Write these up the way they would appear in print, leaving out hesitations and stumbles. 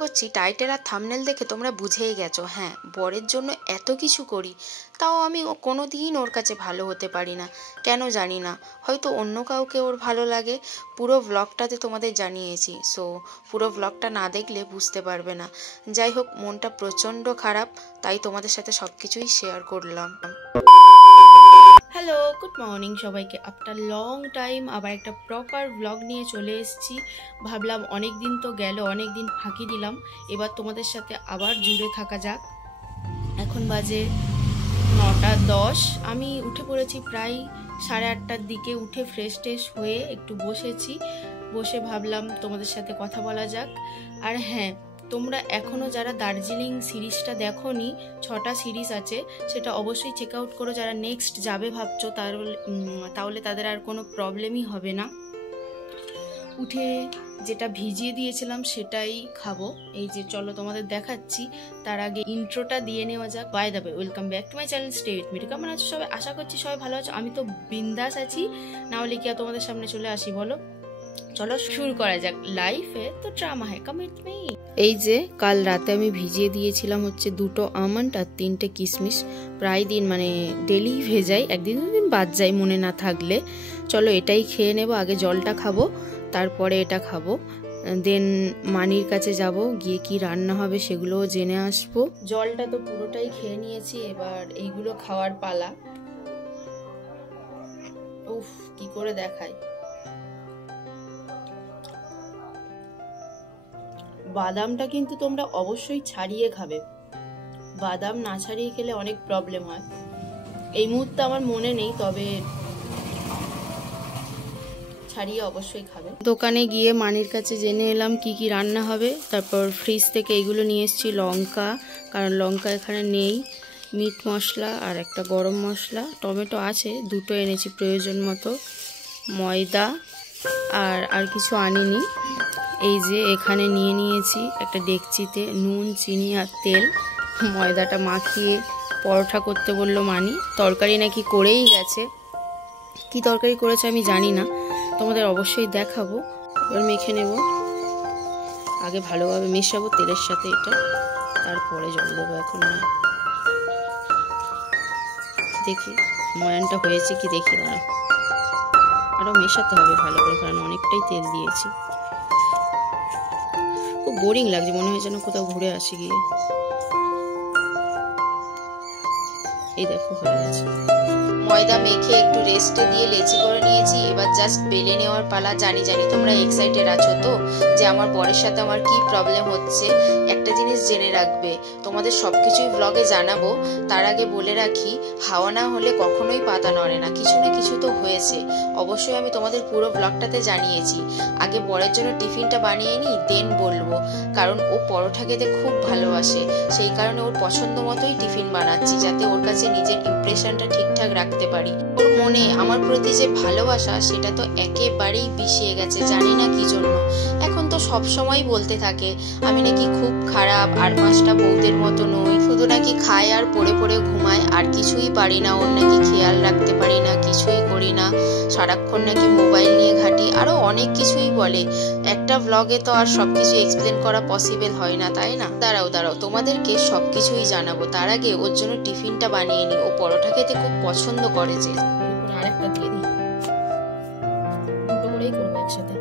করছি টাইটেল আর থাম্বনেল দেখে তোমরা বুঝেই গেছো। হ্যাঁ, বরের জন্য এত কিছু করি, তাও আমি কোনো দিন ওর কাছে ভালো হতে পারি না। কেন জানি না, হয়তো অন্য কাউকে ওর ভালো লাগে। পুরো ব্লগটাতে তোমাদের জানিয়েছি, সো পুরো ব্লগটা না দেখলে বুঝতে পারবে না। যাই হোক, মনটা প্রচণ্ড খারাপ, তাই তোমাদের সাথে সব কিছুই শেয়ার করলাম। হ্যালো, গুড মর্নিং সবাইকে। আফটার লং টাইম আবার একটা প্রপার ব্লগ নিয়ে চলে এসেছি। ভাবলাম অনেক দিন তো গেল, অনেক দিন ফাঁকি দিলাম, এবার তোমাদের সাথে আবার জুড়ে থাকা যাক। এখন বাজে 9:10। আমি উঠে পড়েছি প্রায় 8:30টার দিকে। উঠে ফ্রেশ ট্রেশ হয়ে একটু বসে ভাবলাম তোমাদের সাথে কথা বলা যাক। আর হ্যাঁ, তোমরা এখনও যারা দার্জিলিং সিরিজটা দেখোনি, 6টা সিরিজ আছে, সেটা অবশ্যই চেক আউট করো। যারা নেক্সট যাবে ভাবছো তাহলে তাদের আর কোনো প্রবলেমই হবে না। উঠে যেটা ভিজিয়ে দিয়েছিলাম সেটাই খাবো। এই যে চলো তোমাদের দেখাচ্ছি, তার আগে ইন্ট্রোটা দিয়ে নেওয়া যাক। By the way, welcome back to my channel stay with me. কেমন আছো সবাই? আশা করছি সবাই ভালো আছো। আমি তো বিন্দাস আছি, না হলে কি আর তোমাদের সামনে চলে আসি বলো? চলো শুরু করা যাক। লাইফে তো ড্রামা হ্যাঁ, কাম উইথ মি। এই যে কাল রাতে আমি ভিজিয়ে দিয়েছিলাম হচ্ছে 2টো আমন্ড আর 3টে কিশমিশ। প্রায় দিন মানে ডেলি ভেজাই, একদিন দুদিন বাদ যায় মনে না থাকলে। চলো এটাই খেয়ে নেবো, আগে জলটা খাবো, তারপরে এটা খাবো। দেন মানির কাছে যাব, গিয়ে কি রান্না হবে সেগুলোও জেনে আসবো। জলটা তো পুরোটাই খেয়ে নিয়েছি, এবার এইগুলো খাওয়ার পালা। উফ, কি করে দেখাই। বাদামটা কিন্তু তোমরা অবশ্যই ছাড়িয়ে খাবে, বাদাম না ছাড়িয়ে খেলে অনেক প্রবলেম হয়। এই মুহূর্তে আমার মনে নেই, তবে ছাড়িয়ে অবশ্যই খাবে। দোকানে গিয়ে মানির কাছে জেনে এলাম কি কি রান্না হবে। তারপর ফ্রিজ থেকে এইগুলো নিয়ে এসেছি, লঙ্কা, কারণ লঙ্কা এখানে নেই, মিট মশলা আর একটা গরম মশলা, টমেটো আছে 2টো এনেছি প্রয়োজন মতো, ময়দা আর কিছু আনিনি। এই যে এখানে নিয়ে নিয়েছি একটা ডেকচিতে নুন, চিনি আর তেল। ময়দাটা মাখিয়ে পরোটা করতে বললো মানি। তরকারি নাকি করেই গেছে, কি তরকারি করেছে আমি জানি না, তোমাদের অবশ্যই দেখাবো। এবার মেখে নেব, আগে ভালোভাবে মেশাবো তেলের সাথে এটা, তারপরে জল দেবো। এখন দেখি ময়ানটা হয়েছে কি, দেখি না, আরও মেশাতে হবে ভালো করে, কারণ অনেকটাই তেল দিয়েছি। খুব বোরিং লাগছে, মনে হয় যেন কোথাও ঘুরে আসি গিয়ে। এই দেখো হয়ে গেছে। ময়দা মেখে একটু রেস্টে দিয়ে লেচি করে নিয়েছি, এবার জাস্ট বেলে নেওয়ার পালা। জানি তোমরা এক্সাইটেড আছো তো যে আমার বরের সাথে আমার কি প্রবলেম হচ্ছে। একটা জিনিস জেনে রাখবে, তোমাদের সবকিছুই ব্লগে জানাবো। তার আগে বলে রাখি, হাওয়া না হলে কখনোই পাতা নড়ে না, কিছু না কিছু তো হয়েছে। অবশ্যই আমি তোমাদের পুরো ব্লগটাতে জানিয়েছি। আগে বরের জন্য টিফিনটা বানিয়ে নিই, দেন বলবো, কারণ ও পরোটা খেতে খুব ভালোবাসে। সেই কারণে ওর পছন্দ মতোই টিফিন বানাচ্ছি, যাতে ওর কাছে নিজের ইমপ্রেশনটা ঠিকঠাক রাখতে পারি। ওর মনে আমার প্রতি যে ভালোবাসা, সেটা তো একেবারেই বিষিয়ে গেছে, জানি না কি জন্য। এখন তো সব সময় বলতে থাকে আমি নাকি খুব খারাপ, আর 5টা বউদের মতো নই, শুধু নাকি খায় আর পড়ে পড়ে ঘুমায়, আর কিছুই পারি না, ওর নাকি খেয়াল রাখতে পারি না, কিছুই করি না, সারাক্ষণ নাকি মোবাইল নিয়ে ঘাঁটি, আরো অনেক কিছুই বলে। একটা ব্লগে তো আর সবকিছু এক্সপ্লেন করা পসিবল হয় না, তাই না? দাঁড়াও তোমাদেরকে সবকিছুই জানাবো। তার আগে ওর জন্য টিফিনটা বানিয়ে নি, ও পরোটা খেতে খুব পছন্দ করে। যে আরেকটা দিয়ে দিই, দুটো করেই করবো একসাথে।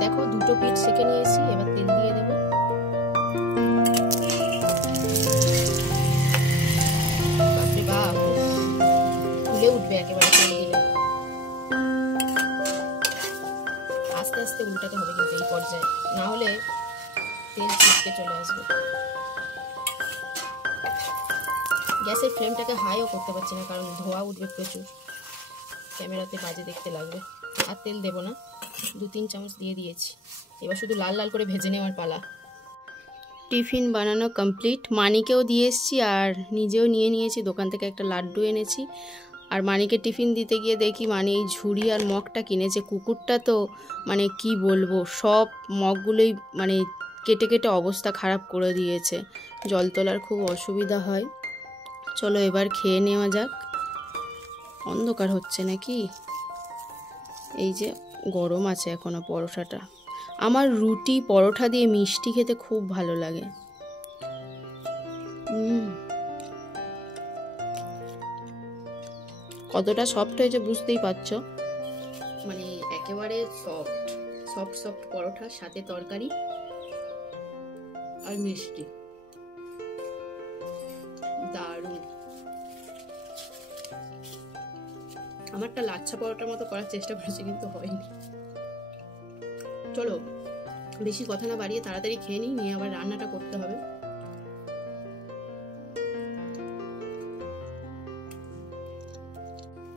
দেখো 2টো পিঠ সেকে নিয়েছি, এবার তেল দিয়ে দেবো। বাপরে বাপ, ফুলে উঠবে একেবারে তেল দিলে। আস্তে আস্তে উল্টাতে হবে কিন্তু এই পর্যায়ে, না হলে তেল ছিটকে চলে আসবে। গ্যাসের ফ্লেমটাকে হাইও করতে পারছি না, কারণ ধোঁয়া উঠবে প্রচুর, ক্যামেরাতে বাজে দেখতে লাগবে। আর তেল দেবো না, 2-3 চামচ দিয়ে দিয়েছি। এবার শুধু লাল লাল করে ভেজে নেওয়ার পালা। টিফিন বানানো কমপ্লিট, মানিকেও দিয়ে এসেছি আর নিজেও নিয়ে নিয়েছি। দোকান থেকে একটা লাড্ডু এনেছি। আর মানিকে টিফিন দিতে গিয়ে দেখি মানি এই ঝুড়ি আর মগটা কিনেছে। কুকুরটা তো মানে কি বলবো, সব মগগুলোই মানে কেটে কেটে অবস্থা খারাপ করে দিয়েছে, জল তোলার খুব অসুবিধা হয়। চলো এবার খেয়ে নেওয়া যাক। অন্ধকার হচ্ছে নাকি? এই যে গরম আছে এখনো পরোটাটা, আমার রুটি পরোটা দিয়ে মিষ্টি খেতে খুব ভালো লাগে। কতটা সফট হয়েছে বুঝতেই পারছো, মানে একেবারে সফট সফট সফট পরোটা, সাথে তরকারি আর মিষ্টি, দারুণ। আমারটা লাচ্ছা পরোটার মতো করার চেষ্টা করেছি কিন্তু হয়নি। চলো বেশি কথা না বাড়িয়ে তাড়াতাড়ি খেয়ে নিয়ে আবার রান্নাটা করতে হবে।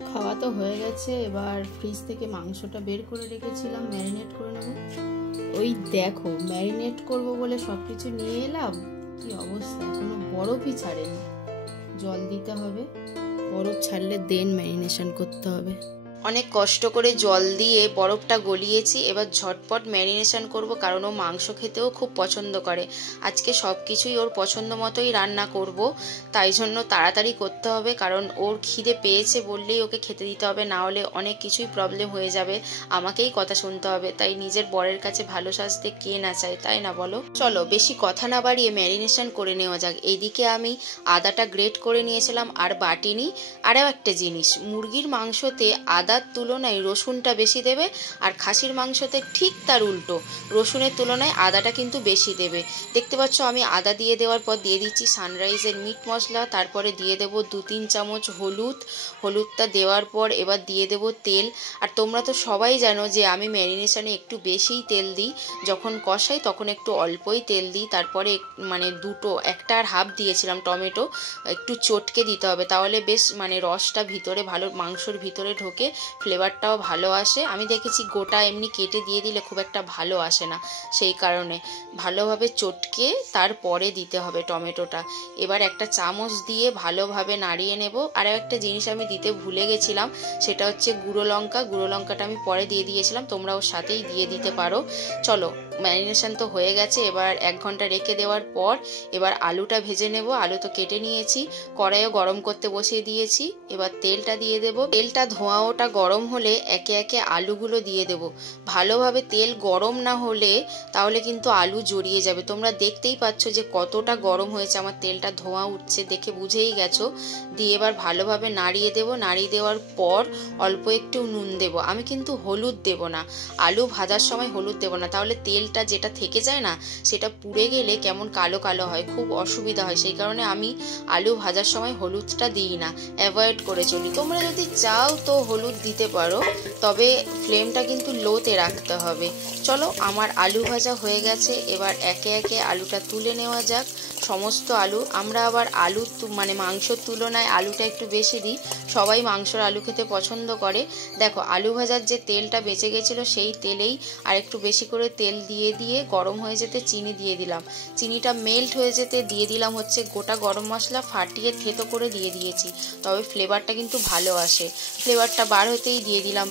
খাওয়া তো হয়ে গেছে, এবার ফ্রিজ থেকে মাংসটা বের করে রেখেছিলাম, ম্যারিনেট করে নেব। ওই দেখো ম্যারিনেট করব বলে সবকিছু নিয়ে এলাম, কি অবস্থা, এখনো বরফই ছাড়েনি। জল দিতে হবে, বরফ ছাড়লে দেন ম্যারিনেশন করতে হবে। অনেক কষ্ট করে জল দিয়ে বরফটা গলিয়েছি, এবার ঝটপট ম্যারিনেশন করব, কারণ ও মাংস খেতেও খুব পছন্দ করে। আজকে সব কিছুই ওর পছন্দ মতোই রান্না করব, তাই জন্য তাড়াতাড়ি করতে হবে, কারণ ওর খিদে পেয়েছে বললেই ওকে খেতে দিতে হবে, না হলে অনেক কিছুই প্রবলেম হয়ে যাবে, আমাকেই কথা শুনতে হবে। তাই নিজের বরের কাছে ভালো সাজতে কে না চায়, তাই না বলো? চলো বেশি কথা না বাড়িয়ে ম্যারিনেশন করে নেওয়া যাক। এইদিকে আমি আদাটা গ্রেট করে নিয়েছিলাম আর বাটিনি। আরও একটা জিনিস, মুরগির মাংসতে আদার তুলনায় রসুনটা বেশি দেবে, আর খাসির মাংসতে ঠিক তার উল্টো, রসুনের তুলনায় আদাটা কিন্তু বেশি দেবে। দেখতে পাচ্ছ আমি আদা দিয়ে দেওয়ার পর দিয়ে দিচ্ছি সানরাইজের মিট মশলা, তারপরে দিয়ে দেব 2-3 চামচ হলুদটা দেওয়ার পর এবার দিয়ে দেব তেল। আর তোমরা তো সবাই জানো যে আমি ম্যারিনেশনে একটু বেশিই তেল দিই, যখন কষাই তখন একটু অল্পই তেল দিই। তারপরে মানে একটা আর হাফ দিয়েছিলাম টমেটো, একটু চটকে দিতে হবে, তাহলে বেশ মানে রসটা ভিতরে ভালো মাংসর ভিতরে ঢোকে, ফ্লেভারটাও ভালো আসে। আমি দেখেছি গোটা এমনি কেটে দিয়ে দিলে খুব একটা ভালো আসে না, সেই কারণে ভালোভাবে চটকে তারপরে দিতে হবে টমেটোটা। এবার একটা চামচ দিয়ে ভালোভাবে নাড়িয়ে নেব। আরও একটা জিনিস আমি দিতে ভুলে গেছিলাম, সেটা হচ্ছে গুঁড়ো লঙ্কাটা আমি পরে দিয়ে দিয়েছিলাম, তোমরা ওর সাথেই দিয়ে দিতে পারো। চলো ম্যারিনেশন তো হয়ে গেছে, এবার 1 ঘন্টা রেখে দেওয়ার পর এবার আলুটা ভেজে নেব। আলু তো কেটে নিয়েছি, কড়াইও গরম করতে বসিয়ে দিয়েছি, এবার তেলটা দিয়ে দেব। তেলটা ধোঁয়াটা গরম হলে একে একে আলুগুলো দিয়ে দেব। ভালোভাবে তেল গরম না হলে তাহলে কিন্তু আলু জড়িয়ে যাবে। তোমরা দেখতেই পাচ্ছ যে কতটা গরম হয়েছে, আমার তেলটা ধোঁয়া উঠছে, দেখে বুঝেই গেছো। দিয়ে এবার ভালোভাবে নাড়িয়ে দেব। নাড়িয়ে দেওয়ার পর অল্প একটু নুন দেব। আমি কিন্তু হলুদ দেব না, আলু ভাজার সময় হলুদ দেব না, তাহলে তেলটা যেটা থেকে যায় না সেটা পুড়ে গেলে কেমন কালো কালো হয়, খুব অসুবিধা হয়, সেই কারণে আমি আলু ভাজার সময় হলুদটা দিই না, অ্যাভয়েড করে চলি। তোমরা যদি চাও তো হলুদ দিতে পারো, তবে ফ্লেমটা কিন্তু লোতে রাখতে হবে। চলো আমার আলু ভাজা হয়ে গেছে, এবার একে একে আলুটা তুলে নেওয়া যাক। সমস্ত আলু, আমরা আবার আলু মানে মাংসর তুলনায় আলুটা একটু বেশি দিই, সবাই মাংসর আলু খেতে পছন্দ করে। দেখো আলু ভাজার যে তেলটা বেঁচে গেছিলো সেই তেলেই আর একটু বেশি করে তেল দিয়ে গরম হয়ে যেতে চিনি দিয়ে দিলাম। চিনিটা মেল্ট হয়ে যেতে দিয়ে দিলাম হচ্ছে গোটা গরম মশলা, ফাটিয়ে থেতো করে দিয়ে দিয়েছি, তবে ফ্লেভারটা কিন্তু ভালো আসে। ফ্লেভারটা বার হতেই দিয়ে দিলাম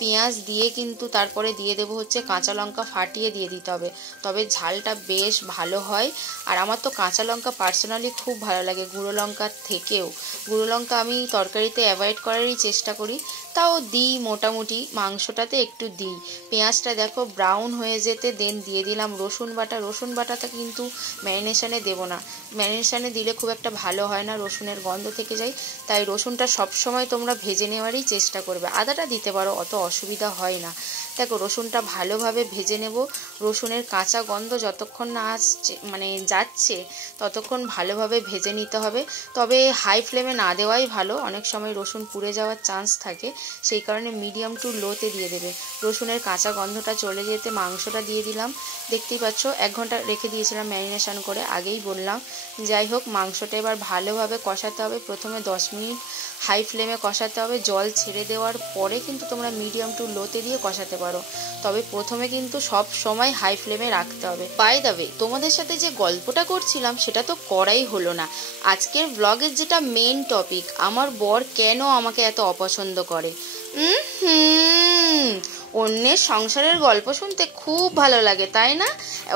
পেঁয়াজ দিয়ে কিন্তু তারপরে দিয়ে দেবো হচ্ছে কাঁচা লঙ্কা, ফাটিয়ে দিয়ে দিতে হবে, তবে ঝালটা বেশ ভালো হয়। আর আমার তো কাঁচা লঙ্কা পার্সোনালি খুব ভালো লাগে গুঁড়ো লঙ্কার থেকেও। গুঁড়ো লঙ্কা আমি তরকারিতে অ্যাভয়েড করারই চেষ্টা করি, তাও দিই মোটামুটি, মাংসটাতে একটু দিই। পেঁয়াজটা দেখো ব্রাউন হয়ে যেতে দেন দিয়ে দিলাম রসুন বাটাটা কিন্তু ম্যারিনেশনে দেবো না, ম্যারিনেশনে দিলে খুব একটা ভালো হয় না, রসুনের গন্ধ থেকে যায়, তাই রসুনটা সবসময় তোমরা ভেজে নেওয়ারই চেষ্টা করবে। আদাটা দিতে পারো, অত অসুবিধা হয় না। দেখো রসুনটা ভালোভাবে ভেজে নেব, রসুনের কাঁচা গন্ধ যতক্ষণ না আসছে মানে যাচ্ছে ততক্ষণ ভালোভাবে ভেজে নিতে হবে, তবে হাই ফ্লেমে না দেওয়াই ভালো, অনেক সময় রসুন পুড়ে যাওয়ার চান্স থাকে, সেই কারণে মিডিয়াম টু লোতে দিয়ে দেবে। রসুনের কাঁচা গন্ধটা চলে যেতে মাংসটা দিয়ে দিলাম। দেখতেই পাচ্ছ 1 ঘন্টা রেখে দিয়েছিলাম ম্যারিনেশন করে, আগেই বললাম। যাই হোক মাংসটা এবার ভালোভাবে কষাতে হবে, প্রথমে 10 মিনিট হাই ফ্লেমে কষাতে হবে, জল ছেড়ে দেওয়ার পরে কিন্তু তোমরা মিডিয়াম টু লোতে দিয়ে কষাতে পারো, তবে প্রথমে কিন্তু সব সময় হাই ফ্লেমে রাখতে হবে। বাই দ্য ওয়ে, তোমাদের সাথে যে গল্পটা করছিলাম সেটা তো করাই হলো না। আজকের ব্লগের যেটা মেন টপিক, আমার বর কেন আমাকে এত অপছন্দ করে। অন্যের সংসারের গল্প শুনতে খুব ভালো লাগে, তাই না?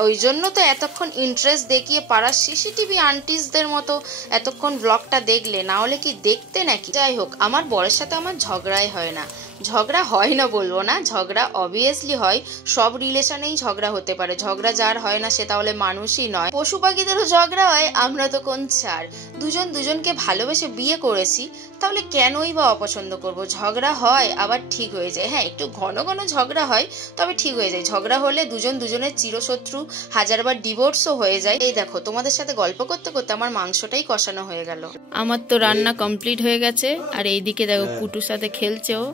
ওই জন্য তো এতক্ষণ ইন্টারেস্ট দেখিয়ে পাড়ার সিসিটিভি আন্টিসদের মতো এতক্ষণ ব্লগটা দেখলে, না হলে কি দেখতে নাকি? যাই হোক, আমার বরের সাথে আমার ঝগড়াই হয় না, ঝগড়া হয় না বলবো না, ঝগড়া অবভিয়াসলি হয়, সব রিলেশনেই ঝগড়া হতে পারে, ঝগড়া যার হয় না সে তাহলে মানুষই নয়। পশু পাখিদেরও ঝগড়া হয়, আমরা তো কোন ছাড়, দুজন দুজনকে ভালোবেসে বিয়ে করেছি, তাহলে কেনই বা অপছন্দ করব? ঝগড়া হয় আবার ঠিক হয়ে যায়, হ্যাঁ একটু ঘন ঘন ঝগড়া হয় তবে ঠিক হয়ে যায়। ঝগড়া হলে দুজন দুজনের চিরশত্রু, হাজারবার ডিভোর্সও হয়ে যায়। এই দেখো তোমাদের সাথে গল্প করতে করতে আমার মাংসটাই কষানো হয়ে গেল। আমার তো রান্না কমপ্লিট হয়ে গেছে, আর এইদিকে দেখো কুটুর সাথে খেলছে, ও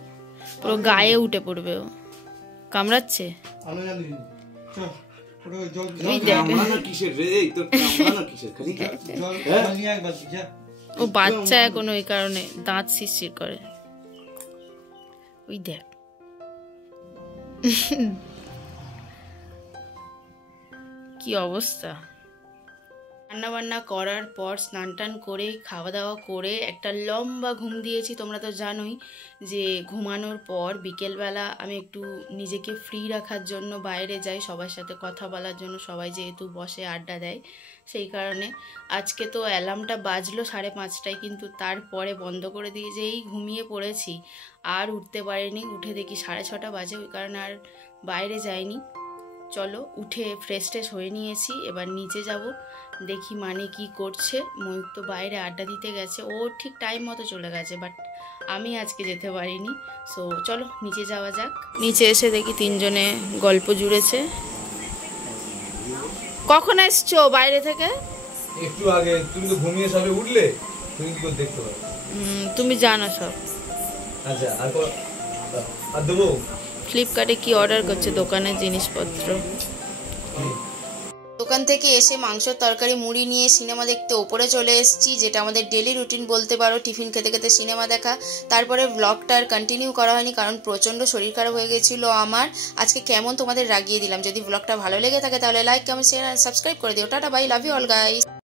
পুরো গায়ে উঠে পড়বে, ও কামড়াচ্ছে। ও বাচ্চা এখন, ওই কারণে দাঁত শিরশির করে। ওই দেখ কি অবস্থা। রান্না বান্না করার পর স্নান টান করে খাওয়া দাওয়া করে একটা লম্বা ঘুম দিয়েছি। তোমরা তো জানোই যে ঘুমানোর পর বিকেলবেলা আমি একটু নিজেকে ফ্রি রাখার জন্য বাইরে যাই, সবার সাথে কথা বলার জন্য, সবাই যেহেতু বসে আড্ডা দেয় সেই কারণে। আজকে তো অ্যালার্মটা বাজলো 5:30টায়, কিন্তু তারপরে বন্ধ করে দিয়ে যেই ঘুমিয়ে পড়েছি, আর উঠতে পারিনি। উঠে দেখি 6:30 বাজে, ওই কারণে আর বাইরে যাইনি। চলো উঠে ফ্রেশ ট্রেশ হয়ে নিয়েছি, এবার নিচে যাব, দেখি মানে কি করছে। ময়ূর তো বাইরে আড্ডা দিতে গেছে, ও ঠিক টাইম মতো চলে গেছে, বাট আমি আজকে যেতে পারিনি। সো চলো নিচে যাওয়া যাক। নিচে এসে দেখি 3জনে গল্প জুড়েছে। কখন এসছো বাইরে থেকে? একটু আগে। তুমি তো ঘুমিয়ে সবে উঠলে, তুমি কি করে দেখতে পারো? তুমি জানো সব। আচ্ছা আর দেবো। ফ্লিপকার্টে কি অর্ডার করছে, দোকানের জিনিসপত্র। দোকান থেকে এসে মাংসের তরকারি মুড়ি নিয়ে সিনেমা দেখতে ওপরে চলে এসেছি, যেটা আমাদের ডেলি রুটিন বলতে পারো, টিফিন খেতে খেতে সিনেমা দেখা। তারপরে ব্লগটা আর কন্টিনিউ করা হয়নি, কারণ প্রচণ্ড শরীর খারাপ হয়ে গেছিলো আমার। আজকে কেমন তোমাদের রাগিয়ে দিলাম। যদি ব্লগটা ভালো লেগে থাকে তাহলে লাইক, কমেন্ট, শেয়ার আর সাবস্ক্রাইব করে দিও। Tata, bye, love you all guys.